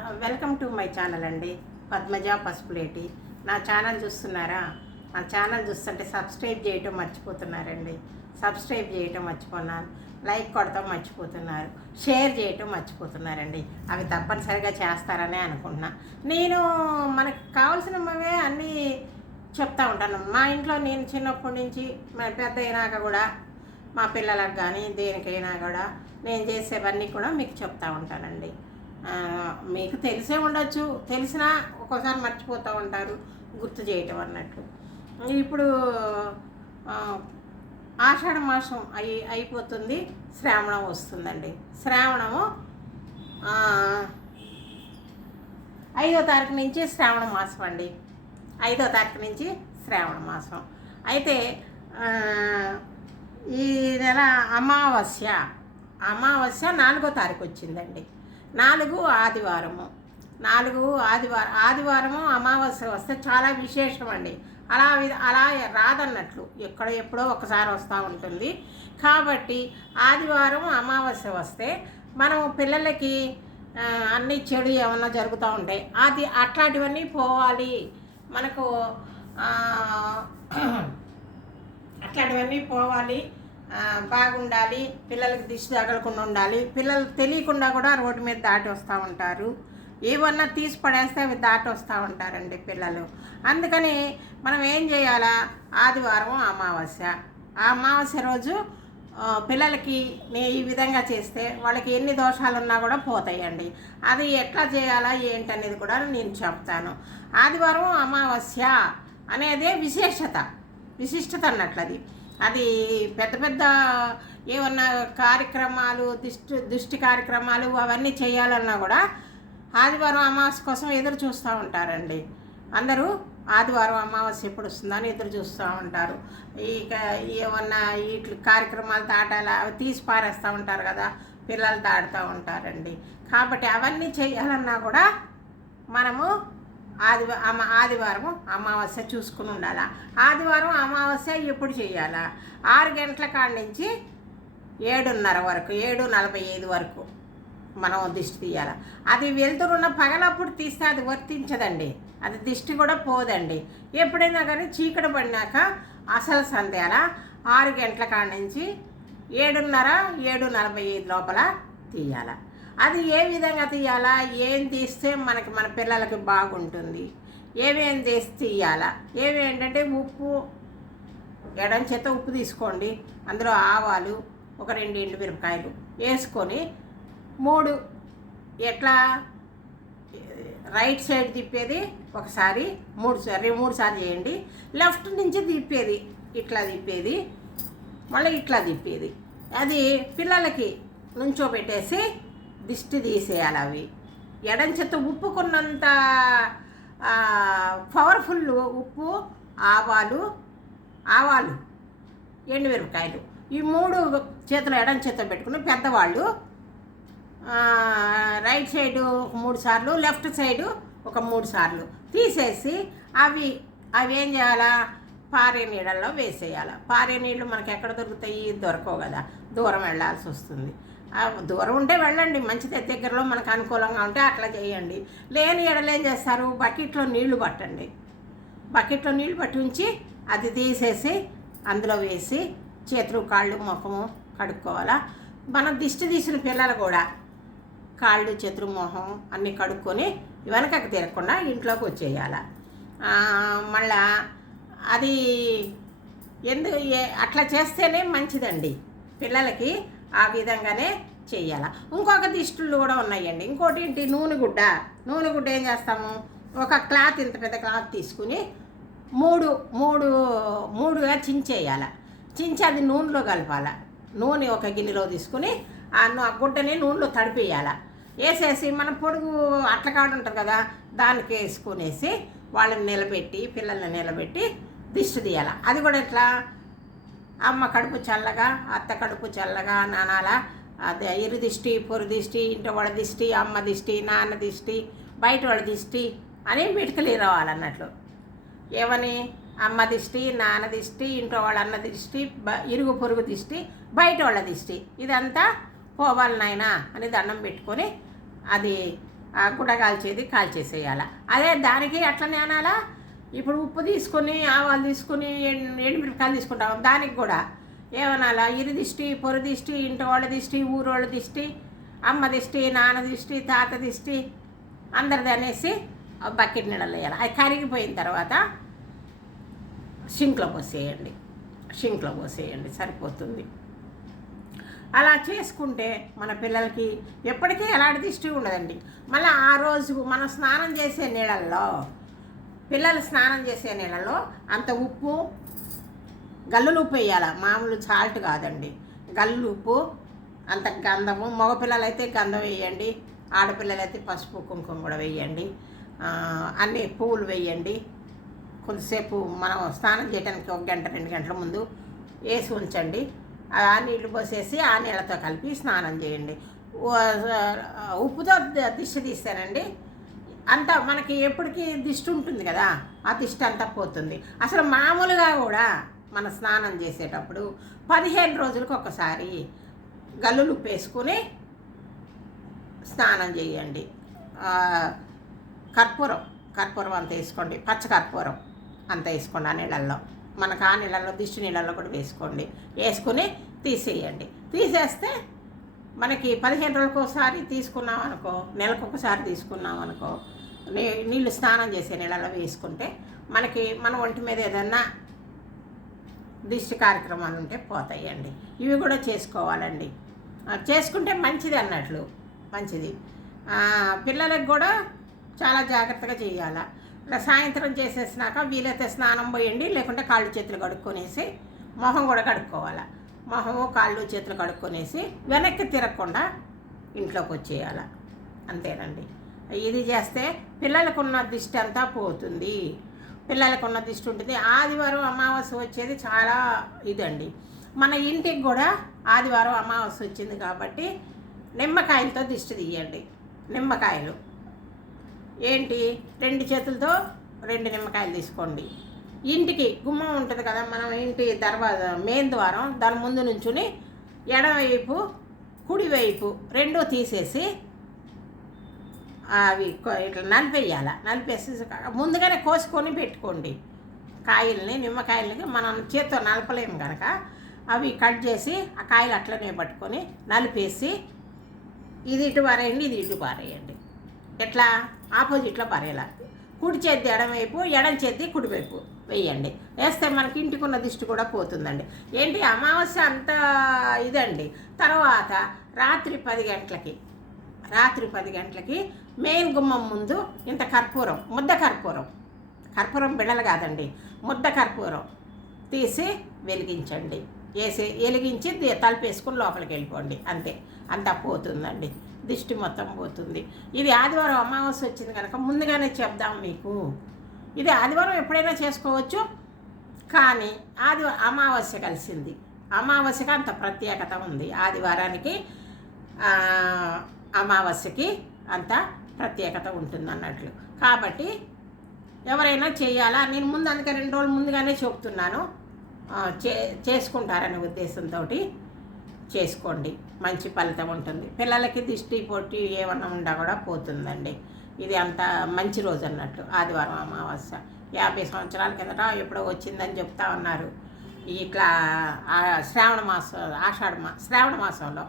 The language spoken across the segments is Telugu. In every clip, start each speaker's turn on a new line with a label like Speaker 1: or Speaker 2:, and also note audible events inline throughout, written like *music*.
Speaker 1: వెల్కమ్ టు మై ఛానల్ అండి. పద్మజ పసుపులేటి. నా ఛానల్ చూస్తున్నారా? నా ఛానల్ చూస్తుంటే సబ్స్క్రైబ్ చేయటం మర్చిపోతున్నారండి. సబ్స్క్రైబ్ చేయటం మర్చిపోన్నారు లైక్ కొడతాం మర్చిపోతున్నారు. షేర్ చేయటం మర్చిపోతున్నారండి. అవి తప్పనిసరిగా చేస్తారనే అనుకుంటున్నా. నేను మనకు కావాల్సినవే అన్నీ చెప్తా ఉంటాను. మా ఇంట్లో నేను చిన్నప్పటి నుంచి మరి పెద్ద అయినాక కూడా మా పిల్లలకు కానీ దేనికైనా కూడా నేను చేసేవన్నీ కూడా మీకు చెప్తా ఉంటానండి. మీకు తెలిసే ఉండొచ్చు. తెలిసినా ఒక్కోసారి మర్చిపోతూ ఉంటారు గుర్తు చేయటం అన్నట్లు ఇప్పుడు ఆషాఢ మాసం అయి అయిపోతుంది శ్రావణం వస్తుందండి. శ్రావణము ఐదో తారీఖు నుంచి శ్రావణ మాసం అండి. ఐదో తారీఖు నుంచి శ్రావణ మాసం. అయితే ఈ నెల అమావాస్య. అమావాస్య నాలుగో తారీఖు వచ్చిందండి. నాలుగు ఆదివారము. నాలుగు ఆదివారం ఆదివారము అమావాస్య వస్తే చాలా విశేషం అండి అలా అలా రాదన్నట్లు ఎక్కడ ఎప్పుడో ఒకసారి వస్తూ ఉంటుంది. కాబట్టి ఆదివారం అమావాస్య వస్తే మనం పిల్లలకి అన్ని చెడు ఏమన్నా జరుగుతూ ఉంటాయి అది అట్లాంటివన్నీ పోవాలి. మనకు *clears throat* అట్లాంటివన్నీ పోవాలి. బాగుండాలి పిల్లలకి దిష్టి తగలకుండా ఉండాలి. పిల్లలు తెలియకుండా కూడా రోడ్డు మీద దాటి వస్తూ ఉంటారు. ఏమన్నా తీసి పడేస్తే అవి దాటి వస్తూ ఉంటారండి పిల్లలు. అందుకని మనం ఏం చేయాలా? ఆదివారం అమావాస్య. ఆ అమావాస్య రోజు పిల్లలకి నే ఈ విధంగా చేస్తే వాళ్ళకి ఎన్ని దోషాలు ఉన్నా కూడా పోతాయండి. అది ఎట్లా చేయాలా ఏంటనేది కూడా నేను చెప్తాను. ఆదివారం అమావాస్య అనేదే విశేషత. విశిష్టత అన్నట్లు అది పెద్ద పెద్ద ఏమన్నా కార్యక్రమాలు దిష్టి దృష్టి కార్యక్రమాలు అవన్నీ చేయాలన్నా కూడా ఆదివారం అమావాస్య కోసం ఎదురు చూస్తూ ఉంటారండి. అందరూ ఆదివారం అమావాస్య ఎప్పుడు వస్తుందని ఎదురు చూస్తూ ఉంటారు. ఇక ఏమన్నా వీటి కార్యక్రమాలు తాటాలు అవి తీసి పారేస్తూ ఉంటారు కదా పిల్లలు తాడుతూ ఉంటారండి. కాబట్టి అవన్నీ చేయాలన్నా కూడా మనము ఆది అమ ఆదివారం అమావాస్య చూసుకుని ఉండాలా. ఆదివారం అమావాస్య ఎప్పుడు చేయాలా? ఆరు గంటల కాడి నుంచి ఏడున్నర వరకు ఏడు నలభై ఐదు వరకు మనం దిష్టి తీయాలి. అది వెళ్తురున్న పగలప్పుడు తీస్తే అది వర్తించదండి. అది దిష్టి కూడా పోదండి. ఎప్పుడైనా కానీ చీకటి పడినాక అసలు సంధ్యాల ఆరు గంటల కాడ నుంచి ఏడున్నర ఏడు నలభై ఐదు లోపల తీయాల. అది ఏ విధంగా తీయాలా? ఏం తీస్తే మనకి మన పిల్లలకి బాగుంటుంది? ఏమేం తీసి తీయాలా? ఏమి ఏంటంటే ఉప్పు ఎడం చేత ఉప్పు తీసుకోండి. అందులో ఆవాలు ఒక రెండు ఎండు మిరపకాయలు వేసుకొని మూడు ఎట్లా? రైట్ సైడ్ తిప్పేది ఒకసారి మూడు సారి మూడు సార్లు చేయండి. లెఫ్ట్ నుంచి తిప్పేది ఇట్లా తిప్పేది మళ్ళీ ఇట్లా తిప్పేది. అది పిల్లలకి నుంచోబెట్టేసి దిష్టి తీసేయాలి అవి. ఎడం చేత ఉప్పుకున్నంత పవర్ఫుల్ ఉప్పు ఆవాలు ఆవాలు ఎండుమిరపకాయలు. ఈ మూడు చేతులు ఎడం చేతిలో పెట్టుకుని పెద్దవాళ్ళు రైట్ సైడు ఒక మూడు సార్లు లెఫ్ట్ సైడు ఒక మూడు సార్లు తీసేసి అవి అవి ఏం చేయాలా? పారే నీళ్ళల్లో వేసేయాలి. పారే నీళ్ళు మనకి ఎక్కడ దొరుకుతాయి? దొరకవు కదా. దూరం వెళ్ళాల్సి వస్తుంది. దూరం ఉంటే వెళ్ళండి. మంచిదే దగ్గరలో మనకు అనుకూలంగా ఉంటే అట్లా చేయండి. లేని ఎడలేం చేస్తారు? బకెట్లో నీళ్ళు పట్టండి. బకెట్లో నీళ్ళు పట్టి ఉంచి అది తీసేసి అందులో వేసి చేతులు కాళ్ళు ముఖము కడుక్కోవాలా? మనం దిష్టి తీసిన పిల్లలు కూడా కాళ్ళు చేతులు మొహం అన్నీ కడుక్కొని వెనకకు తిరగకుండా ఇంట్లోకి వచ్చేయాల? మళ్ళా అది ఎందుకు అట్లా చేస్తేనే మంచిదండి. పిల్లలకి ఆ విధంగానే చేయాలి. ఇంకొక దిష్టులు కూడా ఉన్నాయండి. ఇంకోటి ఏంటి? నూనె గుడ్డ. నూనె గుడ్డ ఏం చేస్తాము? ఒక క్లాత్ ఇంత పెద్ద క్లాత్ తీసుకుని మూడు మూడు మూడుగా చించేయాలి. చించి అది నూనెలో కలపాలి. నూనె ఒక గిన్నెలో తీసుకుని ఆ గుడ్డని నూనెలో తడిపేయాలి. వేసేసి మన పొడుగు అట్లకాడు ఉంటుంది కదా దానికి వేసుకునేసి వాళ్ళని నిలబెట్టి పిల్లల్ని నిలబెట్టి దిష్టి తీయాలి. అది కూడా ఎట్లా? అమ్మ కడుపు చల్లగా అత్త కడుపు చల్లగా నానాల అదే ఇరు దిష్టి పొరు దిష్టి ఇంటి వాళ్ళ దిష్టి అమ్మ దిష్టి నాన్న దిష్టి బయట వాళ్ళ దిష్టి అని మెటుకలు రావాలన్నట్లు. ఏమని? అమ్మ దిష్టి నాన్న దిష్టి ఇంట్లో వాళ్ళ అన్న దిష్టి బ- ఇరుగు పొరుగు దిష్టి బయట వాళ్ళ దిష్టి. ఇదంతా పోవాలి నాయన అని దండం పెట్టుకొని అది గుడ గుడ్డ కాల్చేది కాల్చేసేయాల. అదే దానికి అట్లనే అనాలా? ఇప్పుడు ఉప్పు తీసుకొని ఆవాలు తీసుకొని ఎండు ఎండుమిరపకాయలు తీసుకుంటాం. దానికి కూడా ఏమనాలా? ఇరు దిష్టి పొరు దిష్టి ఇంటి వాళ్ళ దిష్టి ఊరోళ్ళ దిష్టి అమ్మ దిష్టి నాన్న దిష్టి తాత దిష్టి అందరిది అనేసి ఆ బకెట్ నీడలు వేయాలి. అది కరిగిపోయిన తర్వాత షింక్లో పోసేయండి. షింక్లో పోసేయండి. సరిపోతుంది. అలా చేసుకుంటే మన పిల్లలకి ఎప్పటికీ ఎలాంటి దిష్టి ఉండదండి. మళ్ళీ ఆ రోజు మనం స్నానం చేసే నీళ్ళల్లో పిల్లలు స్నానం చేసే నీళ్ళలో అంత ఉప్పు గల్లులు ఉప్పు వేయాలి? మామూలు సాల్ట్ కాదండి. గల్లు ఉప్పు అంత గంధము. మగపిల్లలు అయితే గంధం వేయండి. ఆడపిల్లలైతే పసుపు కుంకుమ కూడా వేయండి. అన్ని పువ్వులు వేయండి. కొంతసేపు మనం స్నానం చేయడానికి ఒక గంట రెండు గంటల ముందు వేసి ఉంచండి. ఆ నీళ్ళు పోసేసి ఆ నీళ్ళతో కలిపి స్నానం చేయండి. ఉప్పుతో దిష్టి తీస్తానండి. అంతా మనకి ఎప్పటికీ దిష్టి ఉంటుంది కదా ఆ దిష్టి అంతా పోతుంది. అసలు మామూలుగా కూడా మన స్నానం చేసేటప్పుడు పదిహేను రోజులకు ఒకసారి గల్లులు ఉప్పు స్నానం చేయండి. కర్పూరం కర్పూరం అంత వేసుకోండి. పచ్చ కర్పూరం అంత వేసుకోండి ఆ నీళ్ళల్లో. మనకు ఆ నీళ్ళల్లో దిష్టి నీళ్ళల్లో కూడా వేసుకోండి. వేసుకుని తీసేయండి. తీసేస్తే మనకి పదిహేను రోజులకు ఒకసారి తీసుకున్నాం అనుకో నెలకు ఒకసారి తీసుకున్నాం అనుకో నీ- నీళ్ళు స్నానం చేసే నీళ్ళలో వేసుకుంటే మనకి మన ఒంటి మీద ఏదన్నా దిష్టి కార్యక్రమాలు ఉంటే పోతాయండి. ఇవి కూడా చేసుకోవాలండి. చేసుకుంటే మంచిది అన్నట్లు మంచిది. పిల్లలకు కూడా చాలా జాగ్రత్తగా చేయాలి. ఇలా సాయంత్రం చేసేసినాక వీలైతే స్నానం పోయండి లేకుంటే కాళ్ళు చేతులు కడుక్కొనేసి మొహం కూడా కడుక్కోవాలి. మొహము కాళ్ళు చేతులు కడుక్కొనేసి వెనక్కి తిరగకుండా ఇంట్లోకి వచ్చేయాలి. అంతేనండి. ఇది చేస్తే పిల్లలకున్న దిష్టి అంతా పోతుంది. పిల్లలకున్న దిష్టి ఉంటుంది. ఆదివారం అమావాస్య వచ్చేది చాలా ఇదండి. మన ఇంటికి కూడా ఆదివారం అమావాస్య వచ్చింది కాబట్టి నిమ్మకాయలతో దిష్టి తీయండి. నిమ్మకాయలు. ఏంటి? రెండు చేతులతో రెండు నిమ్మకాయలు తీసుకోండి. ఇంటికి గుమ్మం ఉంటుంది కదా మనం ఇంటి దర్వాజా మెయిన్ ద్వారం దాని ముందు నుంచుని ఎడమవైపు కుడివైపు రెండూ తీసేసి అవి ఇట్లా నలిపేయాల. నలిపేసి ముందుగానే కోసుకొని పెట్టుకోండి. కాయల్ని నిమ్మకాయలని మనం చేత్తో నలపలేము కనుక అవి కట్ చేసి ఆ కాయలు అట్లనే పట్టుకొని నలిపేసి ఇది ఇటు పారేయండి ఇది ఇటు పారేయండి. ఎట్లా? ఆపోజిట్లో పారేయాలి. కుడి చేతి ఎడమవైపు ఎడం చేతి కుడివైపు వేయండి. వేస్తే మనకి ఇంటికి ఉన్న దిష్టి కూడా పోతుందండి. ఏంటి? అమావాస్య అంత ఇదండి. తర్వాత రాత్రి పది గంటలకి రాత్రి పది గంటలకి మెయిన్ గుమ్మం ముందు ఇంత కర్పూరం ముద్ద కర్పూరం. కర్పూరం బిళ్ళలు కాదండి. ముద్ద కర్పూరం తీసి వెలిగించండి. వేసి వెలిగించి తలుపేసుకుని లోపలికి వెళ్ళిపోండి. అంతే. అంతా పోతుందండి. దిష్టి మొత్తం పోతుంది. ఇది ఆదివారం అమావాస్య వచ్చింది కనుక ముందుగానే చెప్దాం మీకు. ఇది ఆదివారం ఎప్పుడైనా చేసుకోవచ్చు. కానీ ఆది అమావాస్య కలిసింది. అమావాస్యకి అంత ప్రత్యేకత ఉంది. ఆదివారానికి అమావాస్యకి అంత ప్రత్యేకత ఉంటుంది అన్నట్లు. కాబట్టి ఎవరైనా చేయాలా? నేను ముందు అందుకే రెండు రోజులు ముందుగానే చెప్తున్నాను. చే చేసుకుంటారనే ఉద్దేశంతో చేసుకోండి. మంచి ఫలితం ఉంటుంది. పిల్లలకి దిష్టి పొట్టి ఏమన్నా ఉండా కూడా పోతుందండి. ఇది అంత మంచి రోజు అన్నట్టు. ఆదివారం అమావాస్య. యాభై సంవత్సరాల కిందట ఎప్పుడో వచ్చిందని చెప్తా ఉన్నారు. ఇట్లా శ్రావణ మాసం ఆషాఢ మా శ్రావణ మాసంలో.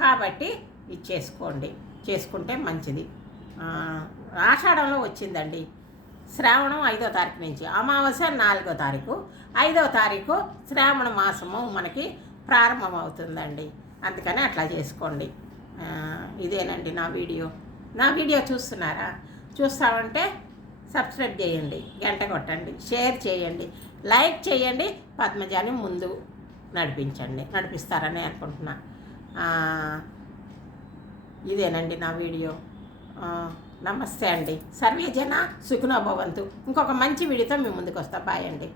Speaker 1: కాబట్టి ఇది చేసుకోండి. చేసుకుంటే మంచిది. ఆషాఢంలో వచ్చిందండి. శ్రావణం ఐదో తారీఖు నుంచి అమావాస్య నాలుగో తారీఖు. ఐదో తారీఖు శ్రావణ మాసము మనకి ప్రారంభమవుతుందండి. అందుకని అట్లా చేసుకోండి. ఇదేనండి నా వీడియో. నా వీడియో చూస్తున్నారా? చూస్తామంటే సబ్స్క్రైబ్ చేయండి గంట కొట్టండి షేర్ చేయండి లైక్ చేయండి పద్మజాని ముందు నడిపించండి. నడిపిస్తారని అనుకుంటున్నా. ఇదేనండి నా వీడియో. నమస్తే అండి. సర్వే జన సుఖనో భవంతు. ఇంకొక మంచి వీడియోతో మీ ముందుకు వస్తా బాయ్ అండి.